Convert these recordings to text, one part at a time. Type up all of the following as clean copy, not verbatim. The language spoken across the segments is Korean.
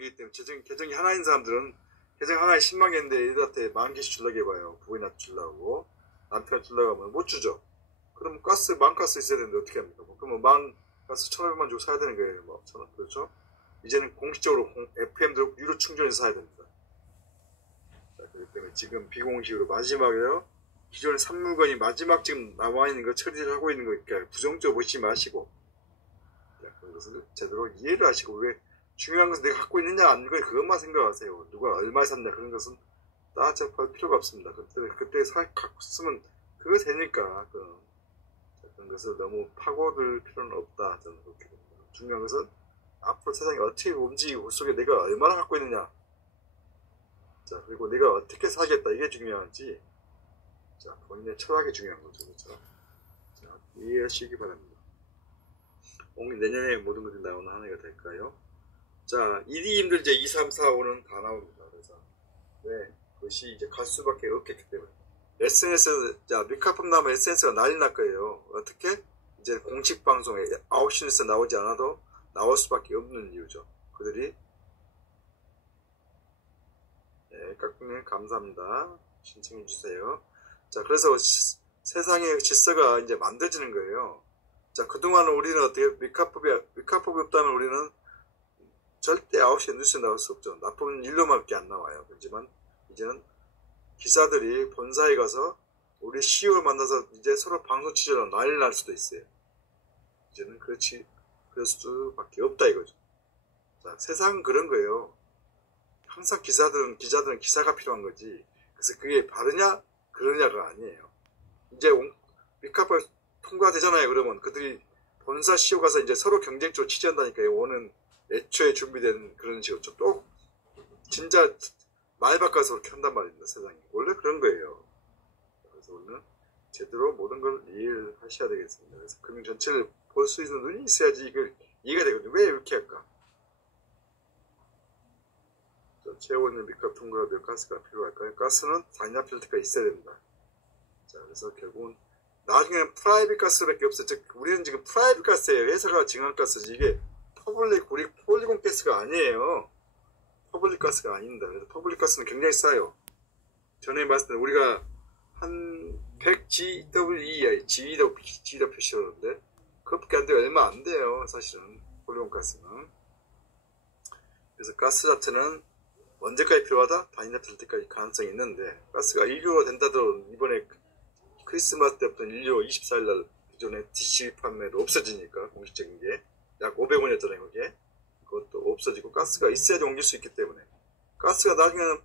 이기 때문에 계정이 하나인 사람들은 계정 하나에 10만 개인데 애들한테 10,000개씩 주려고 해봐요. 부인한테 주려고. 남편한테 주려고 하면 못 주죠. 그럼 만가스 있어야 되는데 어떻게 합니까? 그러면 만가스 1,500만 주고 사야 되는 거예요. 뭐, 그렇죠? 이제는 공식적으로 FM도 유료 충전해서 사야 됩니다. 자, 그렇기 때문에 지금 비공식으로 마지막에요. 기존의 산물건이 마지막 지금 남아있는 거 처리를 하고 있는 거니까 부정적으로 보시지 마시고. 자, 그런 것을 제대로 이해를 하시고, 왜 중요한 것은 내가 갖고 있느냐 안 있느냐 그것만 생각하세요. 누가 얼마에 샀냐 그런 것은 따져볼 필요가 없습니다. 그때 갖고 쓰면 그거 되니까 그런 것을 너무 파고들 필요는 없다. 저는 그렇게 봅니다. 중요한 것은 앞으로 세상이 어떻게 움직이고 그 속에 내가 얼마나 갖고 있느냐. 자, 그리고 내가 어떻게 살겠다 이게 중요하지. 자, 본인의 철학이 중요한 거죠. 그렇죠? 자, 이해하시기 바랍니다. 내년에 모든 것들이 나오는 한 해가 될까요? 자, 일이 힘들지 2, 3, 4, 5는 다 나옵니다. 그래서 네, 그것이 이제 갈 수밖에 없겠기 때문에 SNS, 자, 미카품 나면 SNS가 난리 날 거예요. 어떻게? 이제 공식 방송에 9시 뉴스 나오지 않아도 나올 수밖에 없는 이유죠. 그들이 네, 깍꿍님 감사합니다. 신청해 주세요. 자, 그래서 세상의 질서가 이제 만들어지는 거예요. 자, 그동안 우리는 어떻게 미카법이 없다면 우리는 절대 9시에 뉴스에 나올 수 없죠. 나쁜 일로밖에 안 나와요. 그렇지만 이제는 기사들이 본사에 가서 우리 CEO를 만나서 이제 서로 방송 취재로 난리 날 수도 있어요. 이제는 그럴 수밖에 없다 이거죠. 자, 세상은 그런 거예요. 항상 기자들은 기사가 필요한 거지. 그래서 그게 바르냐 그러냐가 아니에요. 이제 미카법 통과되잖아요. 그러면 그들이 본사 CEO 가서 이제 서로 경쟁적으로 취재한다니까요. 오는 애초에 준비된 그런 식으로 또 진짜 말 바꿔서 그렇게 한단 말입니다. 세상이 원래 그런 거예요. 그래서 우리는 제대로 모든 걸 이해를 하셔야 되겠습니다. 그래서 금융 전체를 볼 수 있는 눈이 있어야지 이걸 이해가 되거든요. 왜 이렇게 할까? 채워있는 미카법 통과가 몇 가스가 필요할까요? 가스는 단야 필터가 있어야 됩니다. 자, 그래서 결국은 나중에는 프라이빗 가스밖에 없어요. 즉 우리는 지금 프라이빗 가스예요. 회사가 증한 가스지 이게 우리 폴리곤 가스가 아니에요. 퍼블릭 가스가 아닙니다. 그래서 퍼블릭 가스는 굉장히 싸요. 전에 말씀드린 우리가 한 100GWEI, GW 표시하는데 그것밖에 안 돼요. 얼마 안 돼요. 사실은 폴리곤 가스는. 그래서 가스 자체는 언제까지 필요하다? 단위나 필 때까지 가능성이 있는데 가스가 인류가 된다더라도 이번에 크리스마스 때부터 1월 24일날 기존에 DC 판매도 없어지니까 공식적인 게 약 500원이었잖아요. 그게 그것도 없어지고 가스가 있어야지 옮길 수 있기 때문에 가스가 나중에는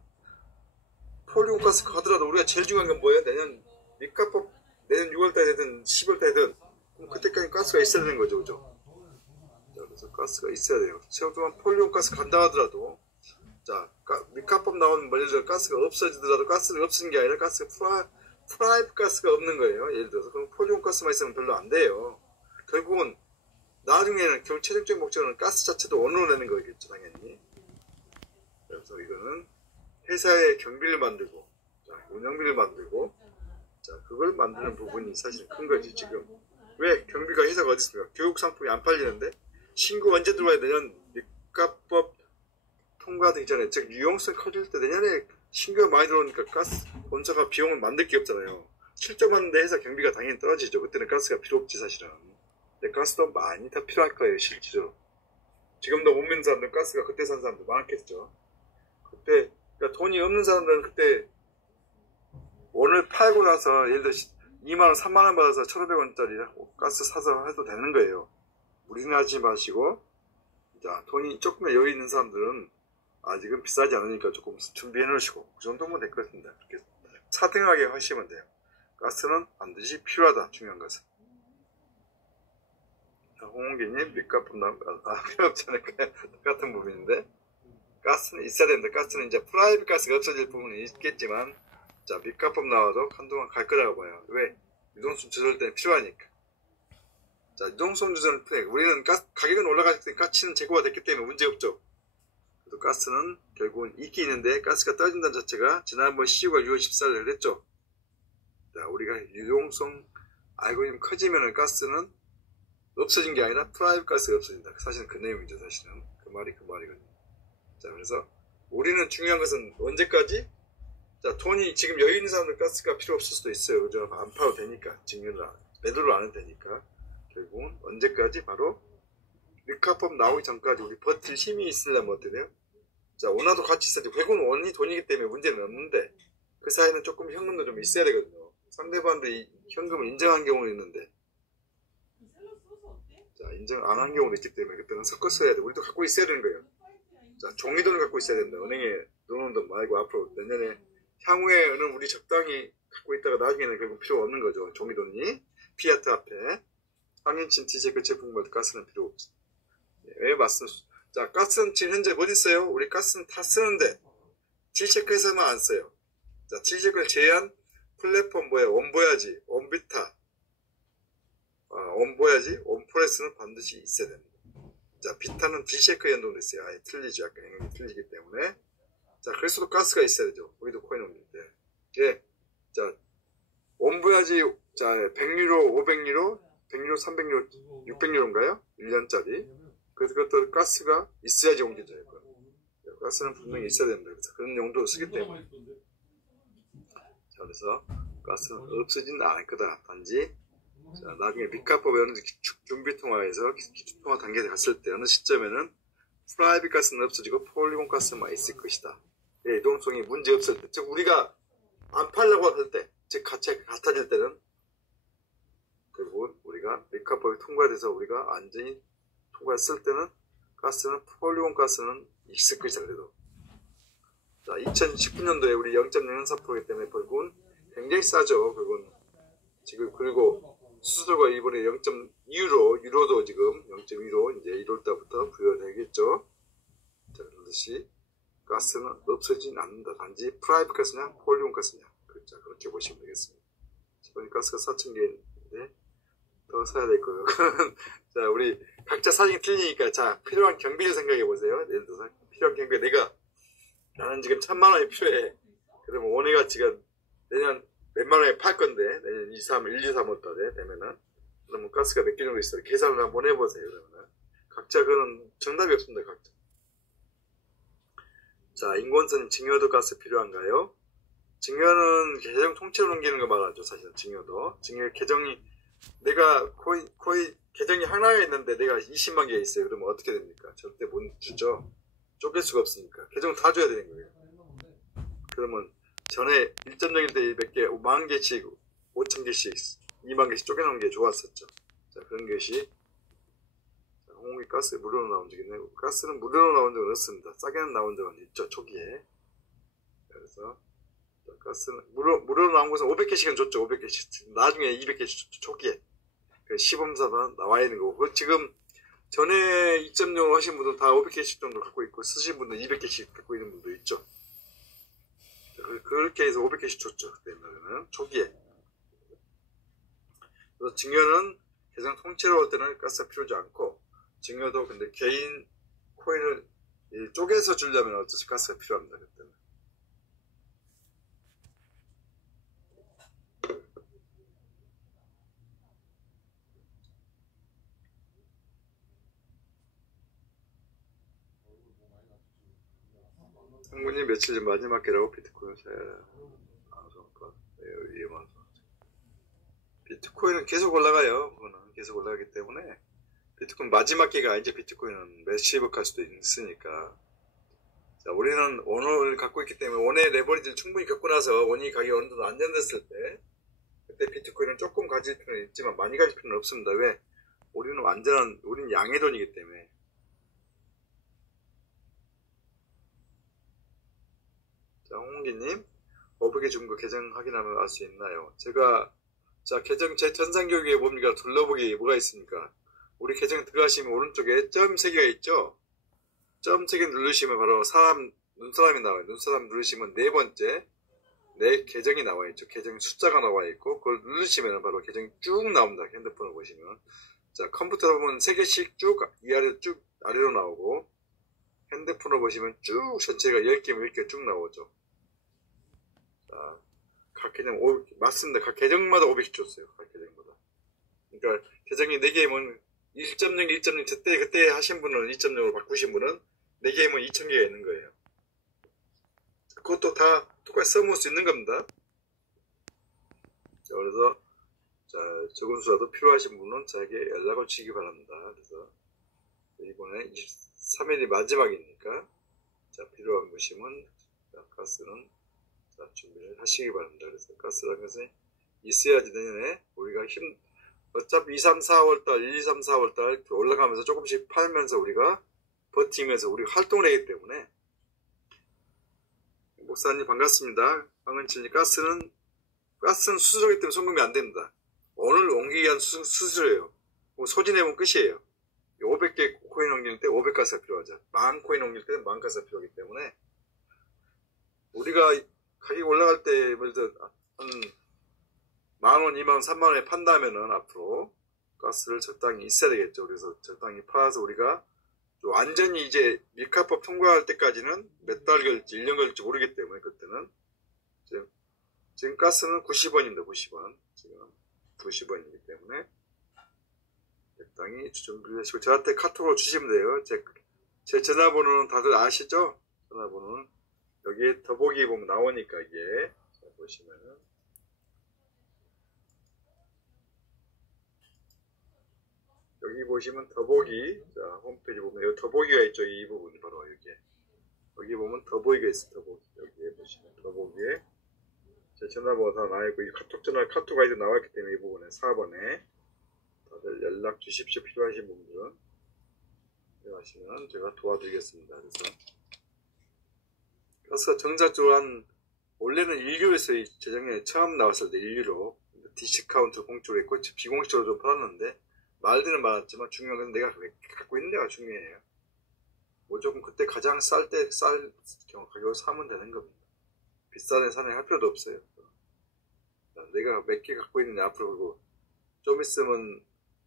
폴리곤 가스 가더라도 우리가 제일 중요한 건 뭐예요? 내년 미카법 내년 6월달에 되든 10월달에 되든 그럼 그때까지 가스가 있어야 되는 거죠. 그죠? 자, 그래서 가스가 있어야 돼요. 세월 동안 폴리곤 가스 간다 하더라도 자, 미카법 나오는 예를 들어 가스가 없어지더라도 가스를 없애는 게 아니라 가스가 프라이빗 가스가 없는 거예요. 예를 들어서 그럼 폴리곤 가스만 있으면 별로 안 돼요. 결국은 나중에는 결국 최종적인 목적은 가스 자체도 원으로 내는 거겠죠, 당연히. 그래서 이거는 회사의 경비를 만들고, 자, 운영비를 만들고, 자, 그걸 만드는 부분이 사실 큰 거지, 지금. 왜 경비가 회사가 어디 있습니까? 교육 상품이 안 팔리는데, 신고 언제 들어와야 내년 미카법 통과되기 전에, 즉, 유용성 커질 때 내년에 신고가 많이 들어오니까 가스, 본사가 비용을 만들 게 없잖아요. 실적 맞는데 회사 경비가 당연히 떨어지죠. 그때는 가스가 필요 없지, 사실은. 근데 가스도 많이 더 필요할 거예요, 실제로. 지금도 못 믿는 사람들은 가스가 그때 산 사람도 많겠죠. 그때, 그러니까 돈이 없는 사람들은 그때 원을 팔고 나서 예를 들어 2만원, 3만원 받아서 1,500원짜리 가스 사서 해도 되는 거예요. 무리는 하지 마시고, 자, 돈이 조금의 여유 있는 사람들은 아직은 비싸지 않으니까 조금 준비해 놓으시고, 그 정도면 될 것 같습니다. 그렇게 차등하게 하시면 돼요. 가스는 반드시 필요하다, 중요한 것은. 홍홍기님, 밑값은 필요 없지 않을까요? 똑같은 부분인데. 가스는 있어야 된다. 가스는 이제 프라이빗 가스가 없어질 부분은 있겠지만, 자, 밑값법 나와도 한동안 갈 거라고 봐요. 왜? 유동성 조절 때문에 필요하니까. 자, 유동성 조절은 필요해. 우리는 가격은 올라갈 때 가치는 제고가 됐기 때문에 문제 없죠. 그래도 가스는 결국은 있긴 있는데, 가스가 떨어진다는 자체가 지난번 CU가 6월 14일에 그랬죠. 자, 우리가 유동성 알고리즘 커지면은 가스는 없어진 게 아니라 프라이빗 가스가 없어진다. 사실은 그 내용이죠, 사실은. 그 말이 그 말이거든요. 자, 그래서 우리는 중요한 것은 언제까지? 자, 돈이 지금 여유 있는 사람들 가스가 필요 없을 수도 있어요. 그죠? 안 팔아도 되니까. 매도를 안 해도 되니까. 결국은 언제까지? 바로 리카법 나오기 전까지 우리 버틸 힘이 있으려면 어떻게 돼요? 자, 원화도 같이 있어야지. 결국은 원이 돈이기 때문에 문제는 없는데 그 사이는 조금 현금도 좀 있어야 되거든요. 상대방도 이 현금을 인정한 경우는 있는데, 자, 인정 안 한 경우도 있기 때문에 그때는 섞어 써야 돼. 우리도 갖고 있어야 되는 거예요. 자, 종이돈을 갖고 있어야 된다. 은행에 넣어놓은 돈 말고 앞으로 내년에 향후에는 우리 적당히 갖고 있다가 나중에는 결국 필요 없는 거죠. 종이돈이 피아트 앞에 항인친 티제크 제품과 가스는 필요 없죠. 왜 맞습니다. 자, 가스는 지금 현재 어디 있어요? 우리 가스는 다 쓰는데 티체크에서만 안 써요. 자, 티체크를 제외한 플랫폼 원보야지, 원비타, 원보야지, 원포레스는 반드시 있어야 됩니다. 자, 비타는 D체크에 연동됐어요. 아예 틀리죠. 약간 영역이 틀리기 때문에. 자, 그래서도 가스가 있어야 되죠. 우리도 코인 옮길 때. 예. 자, 원보야지, 자, 100유로, 500유로, 100유로, 300유로, 600유로인가요? 1년짜리. 그래서 그것도 가스가 있어야지 옮겨져요. 가스는 분명히 있어야 됩니다. 그래서 그런 용도로 쓰기 때문에. 자, 그래서 가스는 없어지는 않을 거다. 단지, 자, 나중에 미카법의 어느 준비통화에서 기초통화 단계에 갔을 때 어느 시점에는 프라이빗 가스는 없어지고 폴리곤 가스만 있을 것이다. 예, 이동성이 문제 없을 때, 즉 우리가 안 팔려고 할 때, 즉 가치가 같아질 때는 결국은 우리가 미카법이 통과돼서 우리가 안전히 통과했을 때는 가스는 폴리곤 가스는 있을 것이다. 그래도 자, 2019년도에 우리 0.04%이기 때문에 결국은 굉장히 싸죠. 결국은 지금 그리고 수수료가 이번에 0.2유로, 유로도 지금 0.2로 이제 1월달부터 부여되겠죠. 자, 그렇듯이 가스는 없어지진 않는다. 단지 프라이빗 가스냐, 폴리곤 가스냐. 자, 그렇게 보시면 되겠습니다. 이번 가스가 4,000개인데 더 사야 될 거예요. 자, 우리 각자 사정이 틀리니까 자, 필요한 경비를 생각해 보세요. 예를 들어서 필요한 경비 나는 지금 1,000만 원이 필요해. 그러면 원의 가치가 내년 몇만 원에 팔 건데, 내년 1, 2, 3, 5달에 되면은, 그러면 가스가 몇 개 정도 있어요. 계산을 한번 해보세요, 그러면은. 각자 그런 정답이 없습니다, 각자. 자, 인권선 증여도 가스 필요한가요? 증여는 계정 통째로 넘기는 거 말하죠, 사실은 증여도. 증여 계정이, 내가 거의 계정이 하나에 있는데 내가 20만 개 있어요. 그러면 어떻게 됩니까? 절대 못 주죠. 쫓길 수가 없으니까. 계정 다 줘야 되는 거예요. 그러면, 전에 1.0일 때 몇 개, 10,000개씩, 5,000개씩, 20,000개씩 쪼개놓은 게 좋았었죠. 자, 그런 것이, 홍콩이 가스 무료로 나온 적이 있네요. 가스는 무료로 나온 적은 없습니다. 싸게는 나온 적은 있죠, 초기에. 그래서, 가스는, 무료로 나온 것은 500개씩은 줬죠, 500개씩. 나중에 200개씩 줬죠, 초기에. 시범사도 나와 있는 거고. 지금, 전에 2.0 하신 분들은 다 500개씩 정도 갖고 있고, 쓰신 분들은 200개씩 갖고 있는 분도 있죠. 그렇게 해서 500개씩 줬죠. 그때는 초기에. 그래서 증여는 계정 통째로 할 때는 가스가 필요하지 않고, 증여도 근데 개인 코인을 쪼개서 주려면 어쩌지 가스가 필요합니다. 그때는. 한군이 며칠 전 마지막 개라고 비트코인을 사야 비트코인은 계속 올라가요. 그거는 계속 올라가기 때문에 비트코인 마지막 개가 이제 비트코인은 매시브 갈 수도 있으니까. 자, 우리는 원을 갖고 있기 때문에 원의 레버리지를 충분히 겪고 나서 원이 가격이 어느 정도 안정됐을 때 그때 비트코인은 조금 가질 필요는 있지만 많이 가질 필요는 없습니다. 왜? 우리는 우리는 양의 돈이기 때문에. 자, 홍기님, 어부계 중고 계정 확인하면 알 수 있나요? 자, 계정 제 전산교육에 뭡니까? 둘러보기 뭐가 있습니까? 우리 계정 들어가시면 오른쪽에 점 3개가 있죠? 점 3개 누르시면 바로 눈사람이 나와요. 눈사람 누르시면 네 번째, 내 계정이 나와 있죠. 계정 숫자가 나와 있고, 그걸 누르시면 바로 계정이 쭉 나옵니다. 핸드폰을 보시면. 자, 컴퓨터로 보면 3개씩 쭉 위아래로 쭉 아래로 나오고, 핸드폰을 보시면 쭉 전체가 10개면 10개 쭉 나오죠. 자, 각 계정, 맞습니다. 각 계정마다 500씩 줬어요. 각 계정마다. 그러니까, 계정이 4개면 1.0, 1.0, 그때 하신 분은 2.0으로 바꾸신 분은 4개면 2000개가 있는 거예요. 그것도 다 똑같이 써먹을 수 있는 겁니다. 자, 그래서 자, 적은 수라도 필요하신 분은 저에게 연락을 주시기 바랍니다. 그래서 이번에 23일이 마지막이니까 자, 필요한 것이면 자, 가스는 자, 준비를 하시기 바랍니다. 그래서 가스라는 것은 있어야지 내년에 우리가 어차피 2, 3, 4월달, 1, 2, 3, 4월달 올라가면서 조금씩 팔면서 우리가 버티면서 우리가 활동을 하기 때문에. 목사님 반갑습니다. 황은칠님, 가스는 수수료기 때문에 송금이 안 됩니다. 오늘 옮기기 위한 수수료예요. 소진해보면 끝이에요. 500개 코인 옮길 때 500가스가 필요하죠. 10,000 코인 옮길 때는 10,000가스가 필요하기 때문에 우리가 가격이 올라갈 때 예를 들어 한 10,000원, 20,000원, 30,000원에 판다면은 앞으로 가스를 적당히 있어야 되겠죠. 그래서 적당히 팔아서 우리가 완전히 이제 밀가법 통과할 때까지는 몇 달 걸릴지 1년 걸릴지 모르기 때문에 그때는 지금 가스는 90원입니다. 90원. 지금 90원이기 때문에 적당히 준비를 하시고 저한테 카톡으로 주시면 돼요. 제 전화번호는 다들 아시죠? 전화번호는 여기에 더보기 보면 나오니까 이게 자, 보시면은 여기 보시면 더보기 자 홈페이지 보면 여기 더보기가 있죠. 이 부분이 바로 여기 보면 더보기가 있어요. 더보기 여기에 보시면 더보기에 제 전화번호 다 나와있고 이 카톡 아이디 나와있기 때문에 이 부분에 4번에 다들 연락 주십시오. 필요하신 분들은 필요하시면 제가 도와드리겠습니다. 그래서 가스가 정상적으로 원래는 1유로에서 재작년에 처음 나왔을 때 1유로 디스카운트 공짜로 했고 비공식적으로 좀 팔았는데 말들은 많았지만 중요한 건 내가 갖고 있는 데가 중요해요. 무조건 그때 가장 쌀 경우 가격을 사면 되는 겁니다. 비싼 데 사는 할 필요도 없어요. 내가 몇 개 갖고 있느냐 앞으로 그리고 좀 있으면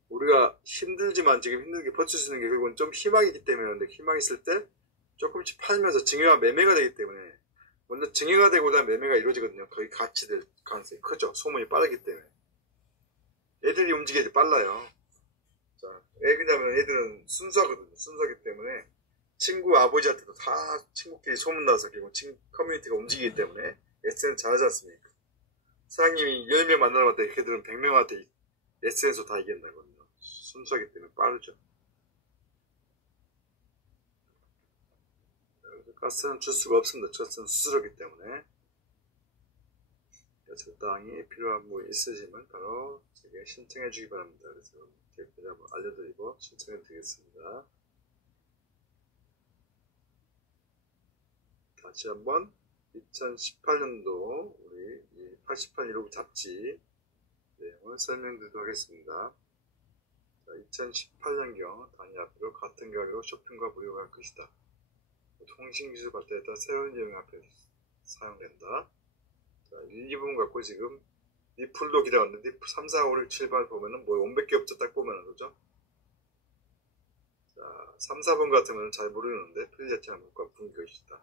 우리가 힘들지만 지금 힘들게 버틸 수 있는 게 결국은 좀 희망이기 때문에 근데 희망이 있을 때 조금씩 팔면서 증여가 매매가 되기 때문에 먼저 증여가 되고 다음 매매가 이루어지거든요. 거의 같이 될 가능성이 크죠. 소문이 빠르기 때문에 애들이 움직여야지 빨라요. 자, 왜 그러냐면 애들은 순수하거든요. 순수하기 때문에 친구 아버지한테도 다 친구끼리 소문나서 결국 커뮤니티가 움직이기 때문에 SNS 잘하지 않습니까? 사장님이 10명 만나러 갔다 걔들은 100명한테 SNS로 다 이긴다거든요. 순수하기 때문에 빠르죠. 가스는 줄 수가 없습니다. 가스는 수수료이기 때문에 적당히 필요한 분 있으시면 바로 제게 신청해 주기 바랍니다. 그래서 제 계좌번호 알려드리고 신청해 드리겠습니다. 다시 한번 2018년도 우리 8816 잡지 내용을 설명드리도록 하겠습니다. 2018년경 단위화폐로 같은 가격으로 쇼핑과 무료가 할 것이다. 통신기술 발달에 따라 새로운 영향화폐 사용된다. 자, 1, 2분 갖고 지금 니플도 기다렸는데 니플 3, 4, 5, 6, 7, 8 보면은 뭐 500개 없죠. 딱 보면은 그죠? 자, 3, 4번 같으면 잘 모르는데 필리 자체가 뭔가 분기 것이다.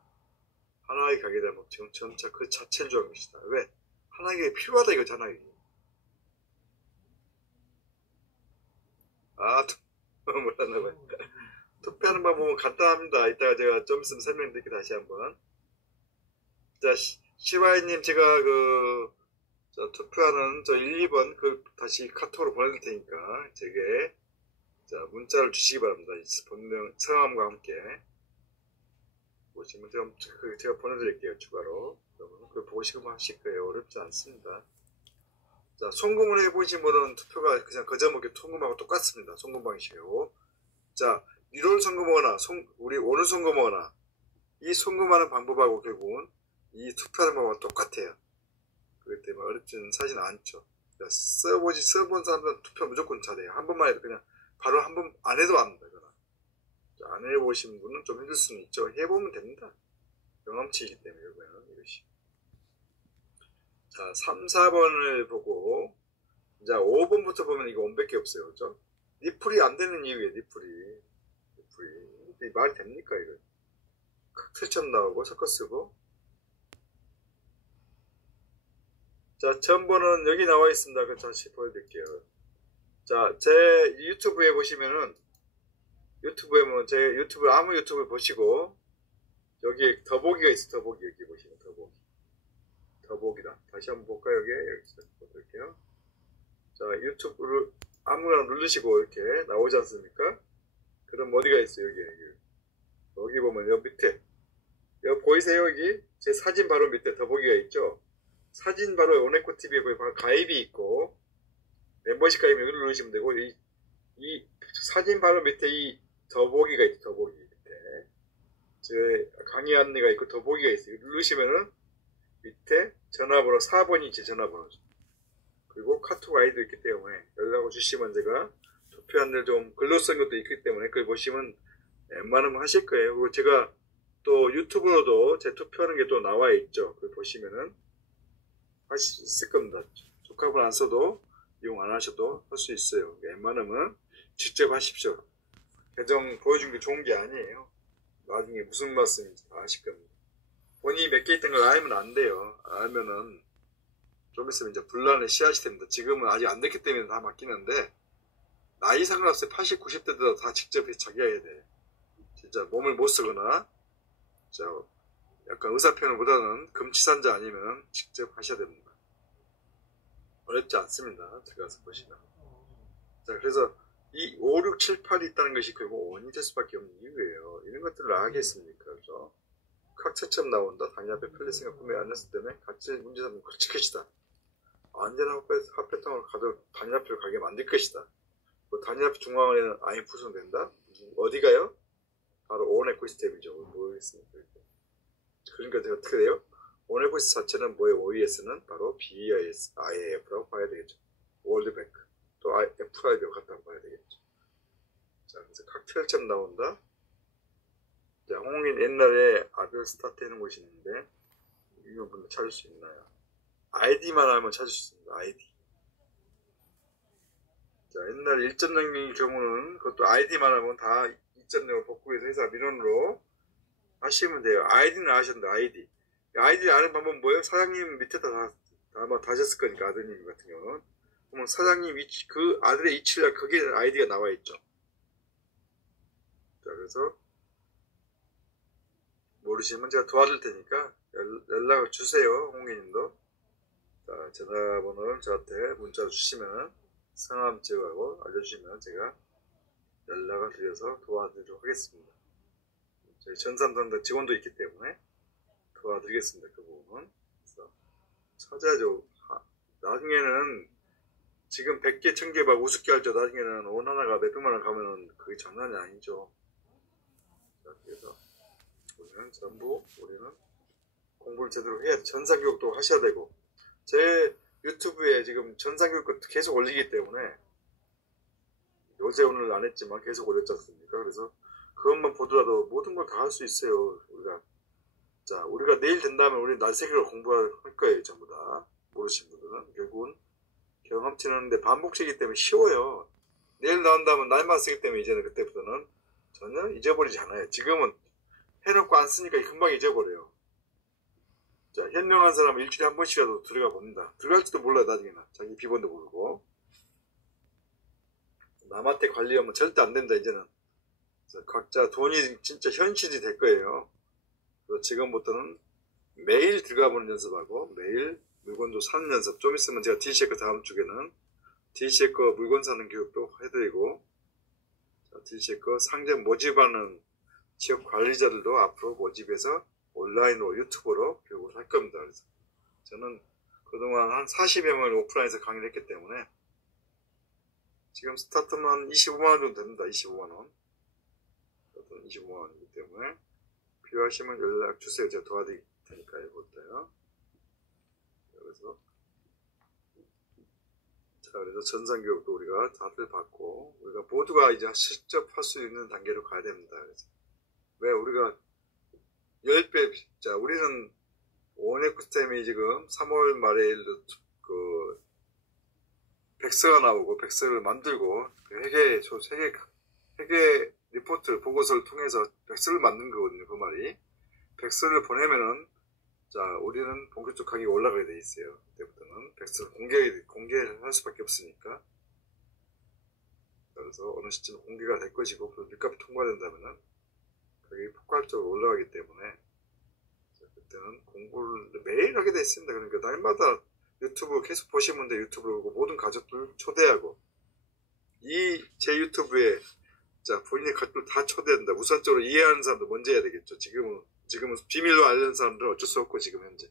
하나의 가격에 대한 지금 전차 그 자체를 좋아한 것이다. 왜? 하나의 필요하다 이거잖아. 이게. 몰랐나봐요. 투표하는 방법은 간단합니다. 이따가 제가 좀 있으면 설명드릴게요. 다시 한번. 자, 시바이님 제가 투표하는 1, 2번 다시 카톡으로 보내드릴 테니까 제게 자, 문자를 주시기 바랍니다. 본명, 성함과 함께. 보시면 제가 보내드릴게요. 추가로. 그걸 보시고 하실 거예요. 어렵지 않습니다. 자, 송금을 해보신 분은 투표가 그냥 거저먹게 송금하고 똑같습니다. 송금 방식이고. 자, 유료를 송금하거나, 우리 오늘 송금하거나, 이 송금하는 방법하고 결국은 이 투표하는 방법은 똑같아요. 그렇기 때문에 어렵지는 사실 않죠. 써본 사람들은 투표 무조건 잘해요. 한 번만 해도 그냥 바로 한 번 안 해도 압니다. 안 해보신 분은 좀 힘들 수는 있죠. 해보면 됩니다. 경험치이기 때문에 이것이. 자, 3, 4번을 보고 자, 5번부터 보면 이거 원밖에 없어요. 그죠? 니플이 안 되는 이유예요. 니플이. 이게 말이 됩니까 이거? 칵테일 나오고 섞어 쓰고. 자, 전번은 여기 나와 있습니다. 그 다시 보여드릴게요. 자, 제 유튜브에 보시면은 유튜브에 뭐 제 유튜브 아무 유튜브 보시고 여기에 더보기가 있어. 더보기 여기 보시면 더보기. 더보기다. 다시 한번 볼까요? 여기서 볼게요. 자, 유튜브를 아무거나 누르시고 이렇게 나오지 않습니까? 그럼 어디가 있어요? 여기 보면 여기 밑에 여기 보이세요? 여기 제 사진 바로 밑에 더보기가 있죠. 사진 바로 오네코 TV에 바로 가입이 있고 멤버십 가입 여기를 누르시면 되고 이 사진 바로 밑에 이 더보기가 있죠. 더보기 밑에 제 강의 안내가 있고 더보기가 있어요. 누르시면은 밑에 전화번호 4번이 제 전화번호죠. 그리고 카톡 아이디도 있기 때문에 연락을 주시면 제가 투표 안내를 좀 글로쓴 것도 있기 때문에 그걸 보시면 웬만하면 하실 거예요. 그리고 제가 또 유튜브로도 제 투표하는 게 또 나와 있죠. 그걸 보시면은 하실 수 있을 겁니다. 조합을 안 써도 이용 안 하셔도 할 수 있어요. 웬만하면 직접 하십시오. 계정 보여준 게 좋은 게 아니에요. 나중에 무슨 말씀인지 다 아실 겁니다. 본인이 몇 개 있던 걸 알면 안 돼요. 알면은 좀 있으면 이제 분란의 씨앗이 됩니다. 지금은 아직 안 됐기 때문에 다 맡기는데 나이 상관없어요. 80, 90대도 다 직접 자기가 해야 돼. 진짜 몸을 못 쓰거나 약간 의사표현보다는 금치산자 아니면 직접 하셔야 됩니다. 어렵지 않습니다. 들어가서 보시면. 자, 그래서 이 5, 6, 7, 8이 있다는 것이 결국 원인이 될 수밖에 없는 이유예요. 이런 것들을 알겠습니까? 그죠? 각처처럼 나온다. 당뇨 앞에 플레싱과 구매 안 했을 때문에 같이 문제 삼는 걸칠 것이다. 안전한 화폐통을 가도 당뇨 앞을 가게 만들 것이다. 당뇨 앞 중앙에는 아예 구성된다? 어디가요? 바로 오네코 시스템이죠. 뭐겠습니까? 그러니까 제가 어떻게 돼요? 오네코 시스템 자체는 뭐예요? OES는 바로 BIS, IAF라고 봐야 되겠죠. 월드뱅크. 또 FIB와 같다고 봐야 되겠죠. 자, 그래서 칵테일처럼 나온다. 자, 홍인 옛날에 아들 스타트 해놓은 곳이 있는데, 이런 분들 찾을 수 있나요? 아이디만 하면 찾을 수 있습니다. 아이디. 자, 옛날 1.0의 경우는 그것도 아이디만 하면 다 2.0을 복구해서 회사 민원으로 하시면 돼요. 아이디는 아셨는데, 아이디. 아이디 아는 방법은 뭐예요? 사장님 밑에다 아마 다셨을 거니까, 아드님 같은 경우는. 그러면 사장님 위치, 그 아들의 위치가, 그게 아이디가 나와 있죠. 자, 그래서, 모르시면 제가 도와줄 테니까 연락을 주세요. 홍기님도. 자, 전화번호를 저한테 문자로 주시면 성함 지역하고 알려주시면 제가 연락을 드려서 도와드리도록 하겠습니다. 저희 전산담당 직원도 있기 때문에 도와드리겠습니다. 그 부분은. 그래서 찾아야죠. 나중에는 지금 100개, 1000개 막 우습게 할죠. 나중에는 원 하나가 몇백만 원 가면은 그게 장난이 아니죠. 자, 그래서 우리는 공부를 제대로 해야 돼. 전산교육도 하셔야 되고, 제 유튜브에 지금 전산교육 계속 올리기 때문에, 어제 오늘 안 했지만 계속 올렸지 않습니까? 그래서 그것만 보더라도 모든 걸 다 할 수 있어요. 우리가 내일 된다면 우리 날 새끼를 공부할 거예요. 전부 다. 모르신 분들은. 결국은 경험치는데 반복시기 때문에 쉬워요. 내일 나온다면 날만 쓰기 때문에 이제는 그때부터는 전혀 잊어버리지 않아요. 지금은 해놓고 안 쓰니까 금방 잊어버려요. 자, 현명한 사람은 일주일에 한 번씩이라도 들어가 봅니다. 들어갈지도 몰라요, 나중에는. 자기 비번도 모르고. 남한테 관리하면 절대 안 된다, 이제는. 그래서 각자 돈이 진짜 현실이 될 거예요. 그래서 지금부터는 매일 들어가보는 연습하고, 매일 물건도 사는 연습. 좀 있으면 제가 DC에거 다음 주에는 DC에거 물건 사는 교육도 해드리고, DC에거 상점 모집하는 지역 관리자들도 앞으로 모집해서 온라인으로 유튜브로 교육을 할 겁니다. 그래서 저는 그동안 한 40여 명을 오프라인에서 강의를 했기 때문에 지금 스타트는 한 25만원 정도 됩니다. 25만원. 25만원이기 때문에 필요하시면 연락 주세요. 제가 도와드릴 테니까요. 볼때요. 그래서 전산교육도 우리가 다들 받고 우리가 모두가 이제 직접 할 수 있는 단계로 가야 됩니다. 그래서 왜 우리가 10배, 자, 우리는 오네코스템이 지금 3월 말에 백서가 나오고, 백서를 만들고, 회계 리포트, 보고서를 통해서 백서를 만든 거거든요, 그 말이. 백서를 보내면은, 자, 우리는 본격적 강의가 올라가게 돼 있어요. 그때부터는 백서를 공개할 수밖에 없으니까. 그래서 어느 시점 공개가 될 것이고, 그 밀값이 통과된다면은 가격이 폭발적으로 올라가기 때문에, 그때는 공부를 매일 하게 됐습니다. 그러니까 날마다 유튜브 계속 보시는 분들 유튜브를 보고 모든 가족들 초대하고, 제 유튜브에, 자, 본인의 가족들 다 초대한다. 우선적으로 이해하는 사람도 먼저 해야 되겠죠. 지금은 비밀로 알려는 사람들은 어쩔 수 없고, 지금 현재.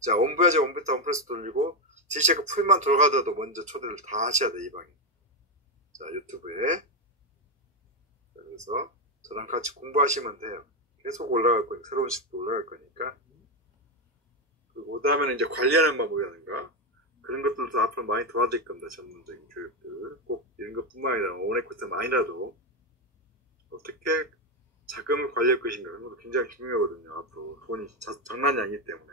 자, 원부야제 원부터 원플러스 돌리고, 디체크 풀만 돌아가더라도 먼저 초대를 다 하셔야 돼, 이 방에. 자, 유튜브에. 그래서 저랑 같이 공부하시면 돼요. 계속 올라갈 거니까, 새로운 식도 올라갈 거니까. 그 다음에는 이제 관리하는 방법이라든가, 그런 것들도 앞으로 많이 도와드릴 겁니다. 전문적인 교육들. 꼭 이런 것뿐만 아니라, 오네코스만이라도 어떻게 자금을 관리할 것인가, 그런 것도 굉장히 중요하거든요. 앞으로 돈이 장난이 아니기 때문에.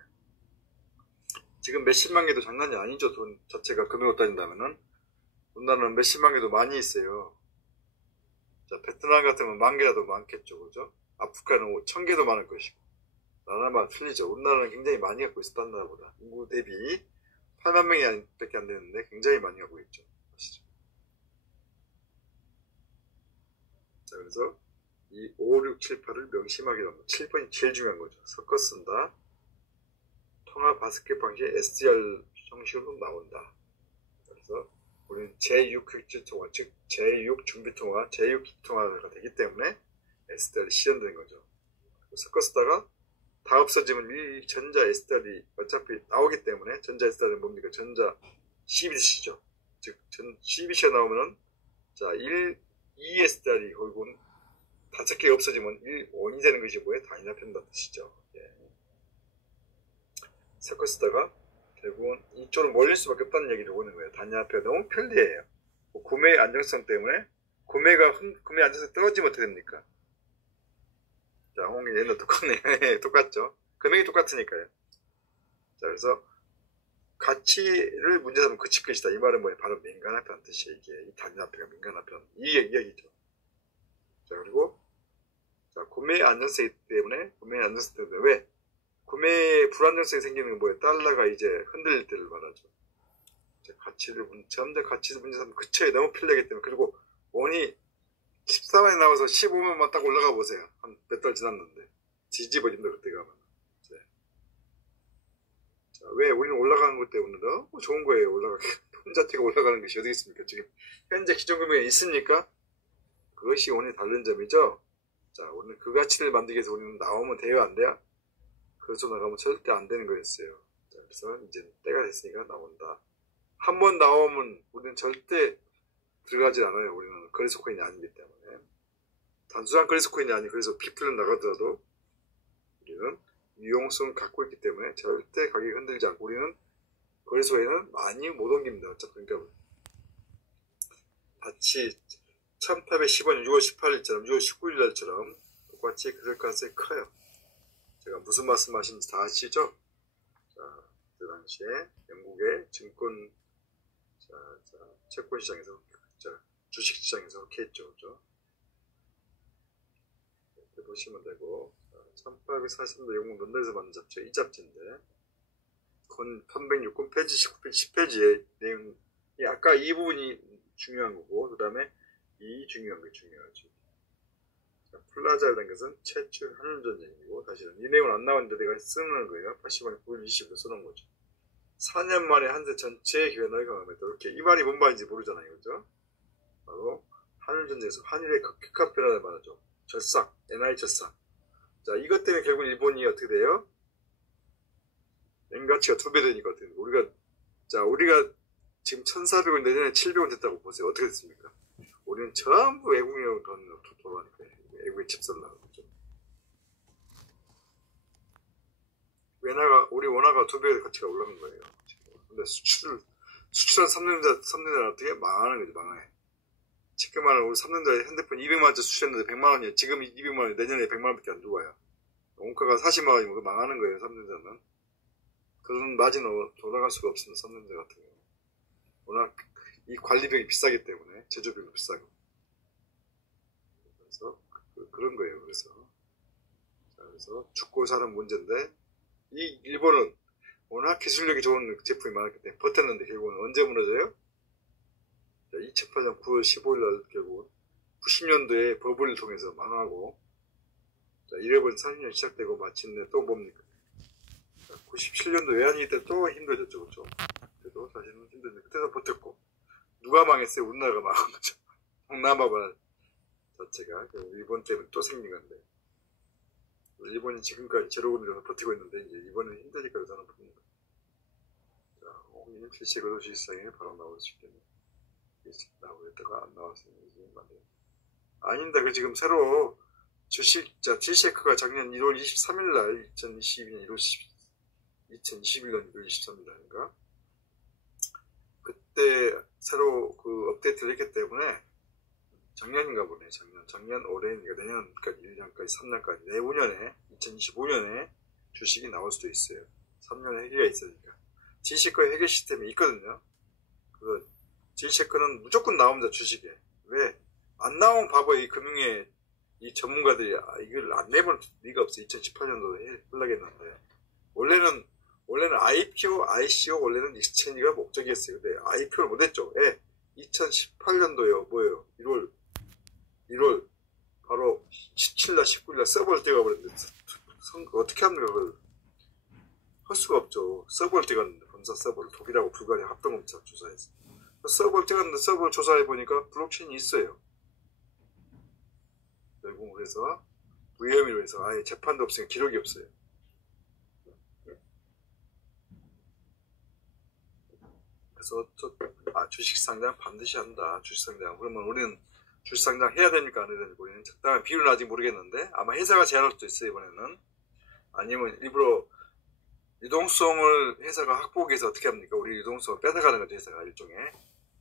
지금 몇십만 개도 장난이 아니죠. 돈 자체가 금액으로 따진다면은. 우리나라는 몇십만 개도 많이 있어요. 자, 베트남 같으면 만 개라도 많겠죠. 그죠? 아프리카는 1000개도 많을 것이고. 나라마다 틀리죠. 우리나라는 굉장히 많이 갖고 있어, 딴 나라보다. 인구 대비 8만 명이 밖에 안 되는데 굉장히 많이 갖고 있죠. 아시죠? 자, 그래서 이 5, 6, 7, 8을 명심하게 합니다. 7번이 제일 중요한 거죠. 섞어 쓴다. 통합 바스켓 방식의 SDR 형식으로 나온다. 그래서 우리는 제6 통화, 즉 제6 준비통화, 제6 기통화가 되기 때문에 SDR이 실현되는 거죠. 섞어 쓰다가 다 없어지면 이 전자 SDR이 어차피 나오기 때문에, 전자 SDR은 뭡니까? 전자 CBC죠. 즉 CBC가 나오면은, 자, 2 SDR이 결국은 5개가 없어지면 1원이 되는 것이 뭐예요? 단위납한다는 뜻이죠. 예. 섞어 쓰다가 결국은 이쪽으로 몰릴 수밖에 없다는 얘기를 오는 거예요. 단위납표가 너무 편리해요. 구매의 안정성 때문에 구매 안정성이 떨어지면 어떻게 됩니까? 자, 홍이 얘는 똑같네. 똑같죠? 금액이 똑같으니까요. 자, 그래서 가치를 문제 삼으면 그칠 것이다. 이 말은 뭐예요? 바로 민간화표라는 뜻이에요. 이게 이 단위납표가 민간화표. 이 얘기죠. 자, 그리고 자, 구매의 안정성 때문에 왜? 구매의 불안정성이 생기는 건 뭐예요? 달러가 이제 흔들릴 때를 말하죠. 점점 가치를 문제 삼으면 그쳐요. 너무 편리하기 때문에. 그리고 원이 14만에 나와서 15만만 딱 올라가 보세요. 한 몇 달 지났는데. 뒤집어진다, 그때 가면. 네. 자, 왜? 우리는 올라가는 것 때문에 너무 좋은 거예요. 돈 자체가 올라가는 것이 어디 있습니까? 지금 현재 기존 금액이 있으니까 그것이 원이 다른 점이죠. 자, 우리는 그 가치를 만들기 위해서 우리는 나오면 돼요, 안 돼요? 그래서 나가면 절대 안 되는 거였어요. 자, 그래서 이제 때가 됐으니까 나온다. 한 번 나오면 우리는 절대 들어가지 않아요. 우리는 거래소 코인이 아니기 때문에. 단순한 거래소 코인이 아니, 그래서 피플로 나가더라도 우리는 유용성을 갖고 있기 때문에 절대 가격이 흔들리지 않고, 우리는 거래소에는 많이 못 옮깁니다. 어차피 그러니까 마치 1810원 6월 18일처럼 6월 19일 날처럼 똑같이 그럴 가능성이 커요. 제가 무슨 말씀하시는지 다 아시죠? 자, 그 당시에 영국의 증권, 채권 시장에서, 주식 시장에서 그렇게 했죠. 그죠? 이렇게 보시면 되고, 1840년도 영국 런던에서 만든 잡지가 이 잡지인데, 건 306권 페이지 10페이지의 내용이, 아까 이 부분이 중요한 거고, 그 다음에 이 중요한 게 중요하지. 플라자라는 것은 최초 한일전쟁이고, 사실은 이 내용은 안 나왔는데 내가 쓰는 거예요. 80원에 9월 20일 써놓은 거죠. 4년 만에 한세 전체의 변화를 경험했다. 이렇게. 이 말이 뭔 말인지 모르잖아요. 그죠? 바로 한일전쟁에서 한일의 급격한 변화를 말하죠. 절상, NI 절상. 자, 이것 때문에 결국 일본이 어떻게 돼요? 엔가치가 2배 되니까 어떻게 돼요? 우리가 지금 1,400원, 내년에 700원 됐다고 보세요. 어떻게 됐습니까? 우리는 전부 외국인으로 돈 돌아가니까. 외국인 집 살라고 그러죠. 우리 원화가 2배의 가치가 올라간 거예요. 근데 수출한 3년자 어떻게 망하는 거지, 망해. 지금은 우리 3년자에 핸드폰 200만원짜리 수출했는데 100만원이에요. 지금 200만원이 내년에 100만원밖에 안 들어와요. 원가가 40만원이면 그거 망하는 거예요, 3년자는. 그런 마진으로 돌아갈 수가 없습니다, 3년자 같은 경우. 워낙 이 관리비용이 비싸기 때문에, 제조비용이 비싸고. 그래서 그런 거예요. 그래서 죽고 사는 문제인데, 이 일본은 워낙 기술력이 좋은 제품이 많았기 때문에 버텼는데 결국은 언제 무너져요? 2008년 9월 15일 날 결국 90년도에 버블을 통해서 망하고, 자, 잃어버린 30년 시작되고 마침내 또 뭡니까? 97년도 외환위기 때 또 힘들어졌죠, 그렇죠? 그래도 사실은 힘들었는데 그때도 버텼고, 누가 망했어요? 우리나라가 망한 거죠. 동남아발 자체가 일본 때문에 또 생긴 건데, 일본이 지금까지 제로금리로 버티고 있는데 이제 이번에 힘들릴 거라고 저는 봅니다. 자, 홍님 실시간으로 주식시장에 바로 나올 수 있겠네요. 나오고 있다가 안 나왔으면 이제 맞네요. 아닙니다. 그 지금 새로 주식, 자, G셰크가 작년 1월 23일 날 2021년 1월 23일 날인가? 그때 새로 그 업데이트를 했기 때문에 작년인가 보네. 작년, 올해니까 내년까지 1년까지 3년까지 내후년에 2025년에 주식이 나올 수도 있어요. 3년의 회계가 있으니까. G셰크의 회계 시스템이 있거든요. 그 G셰크는 무조건 나옵니다. 주식에. 왜? 안 나오면 바보야. 이 금융의 이 전문가들이 이걸 안 내볼 리가 없어. 2018년도에 흘러겠는데 원래는 IPO, ICO 원래는 익스체인지가 목적이었어요. 근데 IPO를 못했죠. 예. 2018년도요. 뭐예요? 1월 바로 17날 19일날 서버를 떼어버렸는데 어떻게 합니까? 그걸 할 수가 없죠. 서버를 떼갔는데 본사 서버를 독일하고 불가리아 합동검사 조사해서 서버를 떼갔는데 서버를 조사해보니까 블록체인이 있어요. 결국 그래서 무혐의로 해서 아예 재판도 없으니까 기록이 없어요. 그래서 주식상장 반드시 한다. 주식상장. 그러면 우리는 주식상장 해야 되니까 안 해야 되니까 우리는 적당한 비율은 아직 모르겠는데 아마 회사가 제안할 수도 있어요. 이번에는. 아니면 일부러 유동성을 회사가 확보하기 위해서 어떻게 합니까? 우리 유동성을 뺏어가는 거죠. 회사가 일종의.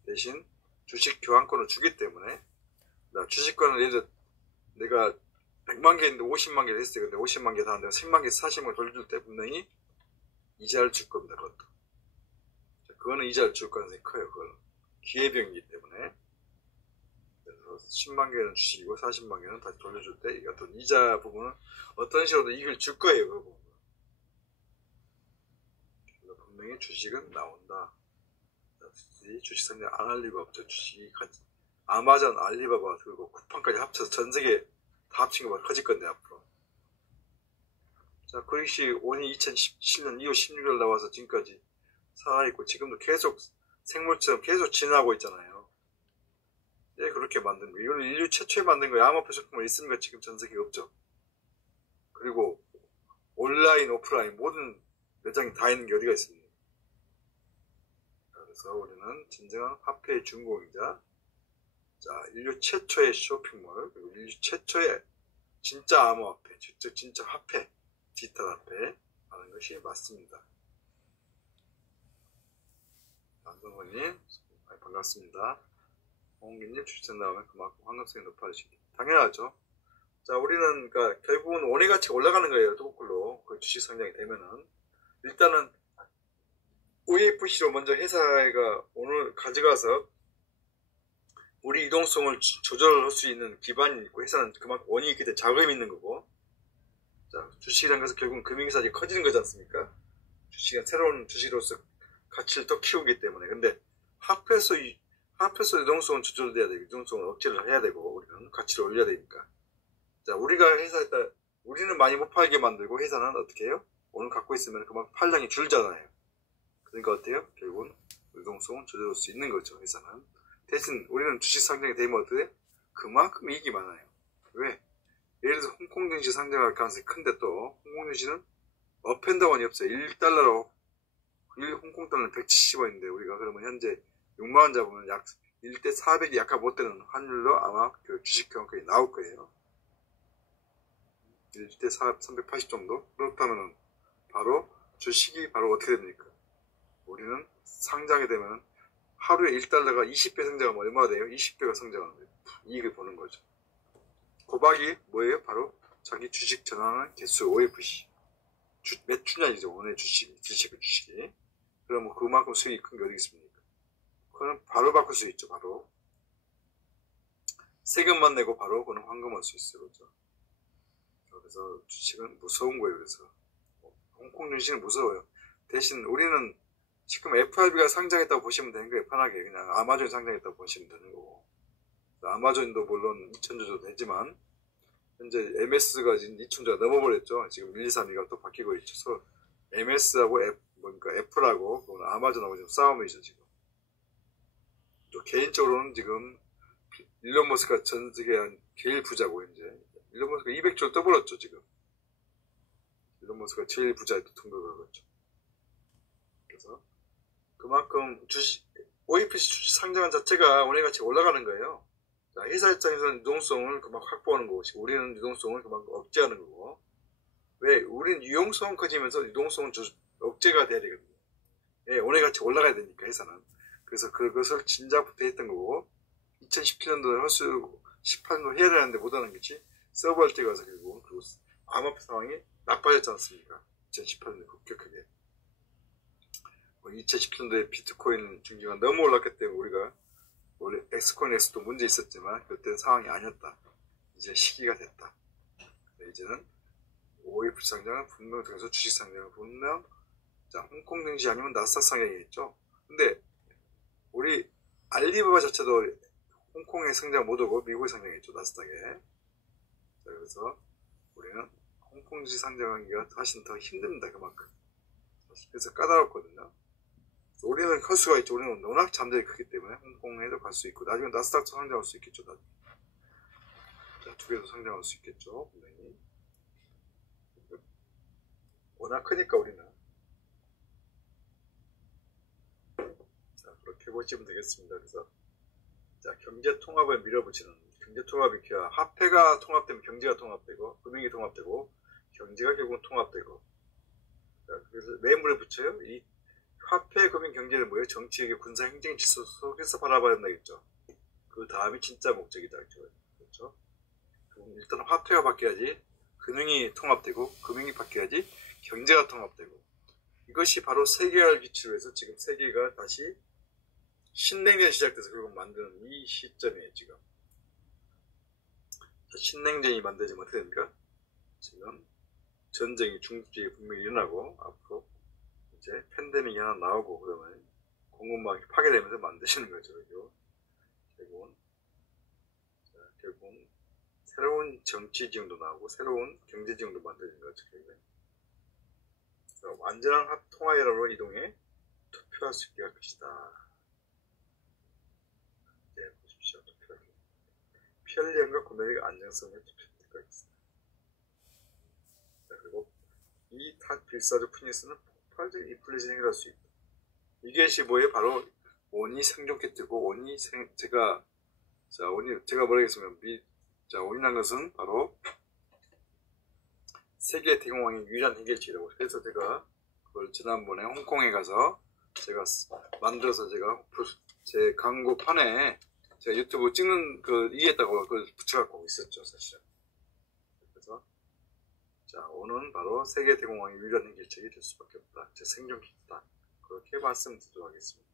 대신 주식 교환권을 주기 때문에 주식권을 예를 들어 내가 100만 개인데 50만 개를 했어요. 근데 50만 개 다 안 되고 10만 개, 40만 개 돌려줄 때 분명히 이자를 줄 겁니다. 그것도. 그거는 이자를 줄 가능성이 커요. 그거는. 기회비용이기 때문에. 그래서 10만 개는 주식이고 40만 개는 다시 돌려줄 때 어떤 이자 부분은 어떤 식으로도 이익을 줄 거예요. 그 부분은. 분명히 주식은 나온다. 주식 상장 안 할 리가 없죠. 주식이 아마존, 알리바바 그리고 쿠팡까지 합쳐서 전 세계 다 합친 것보다 커질 건데 앞으로. 자, 그 역시 원이 2017년 2월 16일 나와서 지금까지 살아있고 지금도 계속 생물처럼 계속 진화하고 있잖아요. 예, 그렇게 만든 거예요. 이거는 인류 최초에 만든 거예요. 암호표 제품을 있으니까 지금 전 세계에 없죠. 그리고 온라인, 오프라인 모든 매장이 다 있는 게 어디가 있습니까? 그래서 우리는 진정한 화폐의 준공이자 인류 최초의 쇼핑몰, 그리고 인류 최초의 진짜 암호화폐, 즉 진짜 화폐, 디지털 화폐 하는 것이 맞습니다. 안성원님, 반갑습니다. 홍기님 주식 나오면 그만큼 환급성이 높아지기 당연하죠. 자, 우리는 그러니까 결국은 원의 가치가 올라가는 거예요. 토굴로 그 주식 상장이 되면은 일단은 OFC로 먼저 회사가 오늘 가져가서 우리 유동성을 조절할 수 있는 기반이 있고 회사는 그만큼 원이 있기 때문에 자금이 있는 거고. 자, 주식이라는 것은 결국은 금융회사가 커지는 거지 않습니까? 주식은 새로운 주식으로서 가치를 더 키우기 때문에. 근데 합해서 유동성은 조절돼야 되고 유동성을 억제를 해야 되고 우리는 가치를 올려야 되니까. 자, 우리가 회사에다 우리는 많이 못 팔게 만들고 회사는 어떻게 해요? 오늘 갖고 있으면 그만큼 팔량이 줄잖아요. 그러니까 어때요? 결국은 유동성은 조절할 수 있는 거죠. 회사는. 대신 우리는 주식 상장이 되면 어떻게 돼? 그만큼 이익이 많아요. 왜? 예를 들어서 홍콩 증시 상장할 가능성이 큰데 또 홍콩 증시는 업앤다운이 없어요. 1달러로 홍콩 달러는 170원인데 우리가 그러면 현재 6만원 잡으면 약 1대 400이 약간 못 되는 환율로 아마 그 주식 교환권이 나올 거예요. 1대 380 정도? 그렇다면 바로 주식이 바로 어떻게 됩니까? 우리는 상장이 되면 하루에 1달러가 20배 성장하면 얼마나 돼요? 20배가 성장하는 거예요. 이익을 보는 거죠. 고박이 뭐예요? 바로 자기 주식 전환하는 개수 OFC. 몇 주냐이죠. 오늘 주식이. 그러면 그만큼 수익이 큰 게 어디 있습니까? 그거는 바로 바꿀 수 있죠. 바로. 세금만 내고 바로 그거는 환금할 수 있어요. 그렇죠? 그래서 주식은 무서운 거예요. 그래서 홍콩 증시는 무서워요. 대신 우리는 지금 FRB가 상장했다고 보시면 되는 거예요. 편하게 그냥 아마존이 상장했다고 보시면 되는 거고. 아마존도 물론 2,000조 정도 되지만 현재 MS가 지금 2,000조가 넘어버렸죠. 지금 1, 2, 3위가 또 바뀌고 있어서 MS하고 애플하고 아마존하고 지금 싸움이죠 지금. 또 개인적으로는 지금 일론 머스크가 전 세계 한 제일 부자고 이제 일론 머스크가 200조를 떠벌었죠 지금. 일론 머스크가 제일 부자에 등극을 하겠죠. 그래서 그만큼 OFC 주식 상장한 자체가 원래같이 올라가는 거예요. 자, 회사 입장에서는 유동성을 그만 확보하는 거고, 우리는 유동성을 그만큼 억제하는 거고. 왜? 우리는 유용성은 커지면서 유동성은 억제가 돼야 되거든요. 예, 원래같이 올라가야 되니까, 회사는. 그래서 그것을 진작부터 했던 거고, 2017년도에 할 수, 18년도 해야 되는데 못하는 거지. 서브할 때 가서 그리고 암호화 상황이 나빠졌지 않습니까? 2018년도에 급격하게. 2017년도에 비트코인 중기가 너무 올랐기 때문에 우리가 원래 엑스코인에서도 문제 있었지만 그때는 상황이 아니었다. 이제 시기가 됐다. 이제는 OFC 상장은 분명 들어서 주식 상장은 분명 자, 홍콩 증시 아니면 나스닥 상장이겠죠. 근데 우리 알리바바 자체도 홍콩에 상장 못하고 미국에 상장했죠. 나스닥에. 자, 그래서 우리는 홍콩 주식 상장하기가 훨씬 더 힘듭니다. 그만큼. 그래서 까다롭거든요. 우리는 할 수가 있죠. 우리는 워낙 잠재력이 크기 때문에 홍콩에도 갈 수 있고 나중에 나스닥도 상장할 수 있겠죠. 자, 두 개도 상장할 수 있겠죠. 분명히. 워낙 크니까 우리는. 자, 그렇게 보시면 되겠습니다. 그래서 자, 경제 통합을 밀어붙이는 경제 통합이 화폐가 통합되면 경제가 통합되고 금융이 통합되고 경제가 결국 통합되고 자, 그래서 매물을 붙여요. 이 화폐, 금융, 경제는 뭐예요? 정치, 군사, 행정 질서 속에서 바라봐야 된다겠죠. 그 다음이 진짜 목적이다. 그렇죠? 그럼 일단 화폐가 바뀌어야지 금융이 통합되고 금융이 바뀌어야지 경제가 통합되고 이것이 바로 세계화를 기초로 해서 지금 세계가 다시 신냉전이 시작돼서 결국 만드는 이 시점이에요. 지금 신냉전이 만들어지면 어떻게 됩니까? 지금 전쟁이 중국지에 분명히 일어나고 앞으로 이제 팬데믹이 하나 나오고 그러면 공급망이 파괴되면서 만드시는 거죠. 결국은 새로운 정치 지형도 나오고 새로운 경제 지형도 만들어지는 거죠. 완전한 통화연합으로 이동해 투표할 수 있게 할 것이다. 네, 보십시오. 투표하기. 편리함과 구매력 안정성의 투표가 있습니다. 자, 그리고 이 빌사조 푸니스는 폭발적 인플레이션이 일어날 수 있다. 이것이 뭐예요? 바로 원이 생존기 뜨고 원이 제가 뭐라 하겠습니까? 자, 원이라는 것은 바로 세계 대공황의 유일한 해결책이라고. 그래서 제가 그걸 지난번에 홍콩에 가서 제가 만들어서 제 광고판에 제가 유튜브 찍는 이에다가 그걸 붙여갖고 있었죠, 사실은. 그래서 자, 오는 바로 세계 대공황의 유일한 해결책이 될 수밖에 없다. 제 생존기다. 그렇게 말씀드리도록 하겠습니다.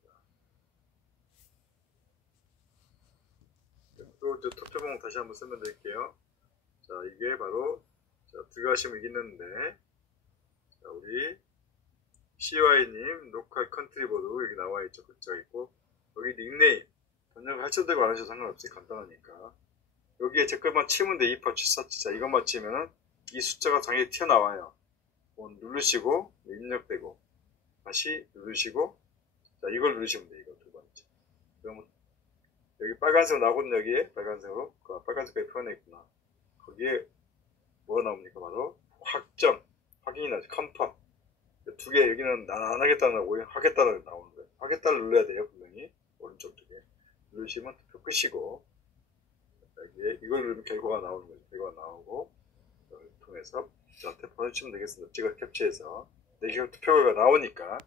그리고 투표봉 다시 한번 설명드릴게요. 자, 이게 바로 들어가시면 이기는데 자, 우리 CY님 녹화 컨트리보드 여기 나와있죠. 글자가 있고 여기 닉네임 번역을 하셔도 되고 안 하셔도 상관없어요. 간단하니까 여기에 댓글만 치면 돼. 2874. 자, 이것만 치면은 이 숫자가 장에 튀어나와요. 누르시고 입력되고 다시 누르시고 자, 이걸 누르시면 돼요. 이거 두 번째. 그러면 여기 빨간색 나오거든요. 여기에 빨간색으로 빨간색까지 표현했구나. 거기에 뭐가 나옵니까? 바로 확정, 확인이 나죠. 컨펌. 두 개 여기는 난 안 하겠다는 거고 하겠다는 나오는 거예요. 하겠다를 눌러야 돼요. 분명히 오른쪽 쪽에 누르시면 투표 끄시고 여기에 이걸 누르면 결과가 나오는 거죠. 결과가 나오고 이걸 통해서 저한테 보내주시면 되겠습니다. 제가 캡처해서 내 투표 결과가 나오니까